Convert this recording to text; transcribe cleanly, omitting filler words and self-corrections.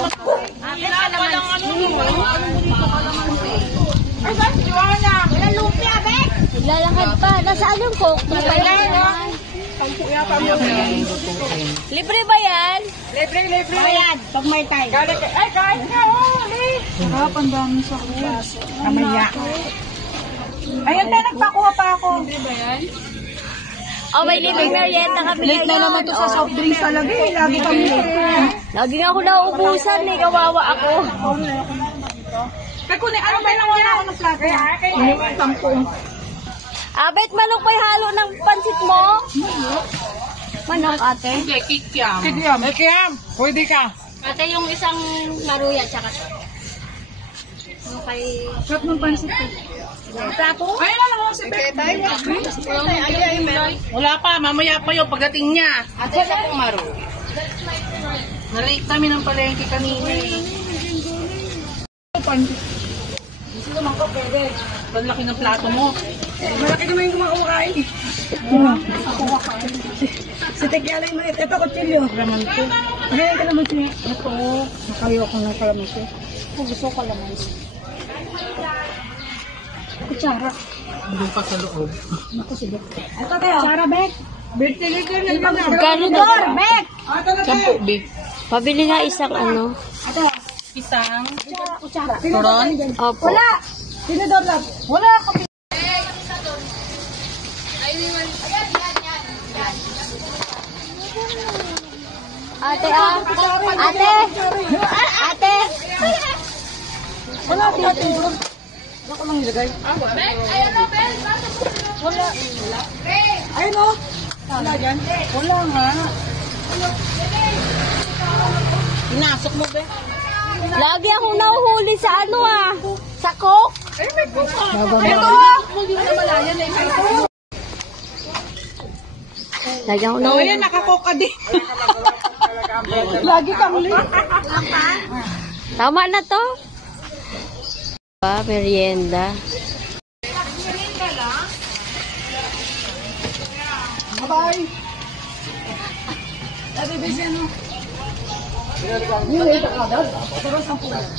Walang ano. Ay, guys, diwala na. Walang lumpia, Bek. Naglalakad pa. Nasaan yung coke? Libre ba yan? Libre. Ayan, pag may time. Ay, guys, huli. Sarap, ang dami sa baso. Kamaya. Ayun, tayo, nagpakuha pa ako. Libre ba yan? Oh, may libreng merienda kami. Late na naman to sa soft drinks talaga eh. Lagi kami late. Lagi nga ako nauubusan eh. Kawawa ako. Kaya kunin, ano ba yung wala ako ng plato? Yung tampo. Abet, manok pa yung halo ng pansit mo? Manok, ate? Hindi, kikiam. Kikiam, pwede ka. Ate, yung isang maruya, tsaka yung kay... Sarap ng pansit eh. Plato? Ayun na lang si Bek. Wala pa, mamaya pa yun pagdating niya. Ate, sa pong maro. Narinig kami ng palengke kanina eh. Gusto naman ko, pwede. Ang laki ng plato mo. Malaki naman yung kumakain. Ako kakain. Si Tekyala yung maliit. Ito, kutsilyo. Raman ko. Ganyan ka naman siya. Ito, nakayo ko ng kalamansi. Gusto ko kalamansi. Kutsara. Doon pa sa loob. Naku, sige. Ito tayo. Kutsara, Bek. Bertiligan na lang. Gano doon? Bek! Sampu, big. Pabili nga isang ano. Ito. Isang. Kutsara. Turon? Opo. Wala! Sino doon lang? Wala kami. Ate, Ate! Ate! Wala, tinatin doon. Wala ko lang ilagay. Wala. Ayun o. Wala dyan. Wala nga. Inasok mo, be. Lagi akong nahuhuli sa ano ah. Sa coke. Ito! Lagi akong Oh, nahuhuli. yan, nakakoka din. Lagi kang late. Tama na to. Merienda. Bye-bye. Every busy ano. Yung late ka agad. Pero 10.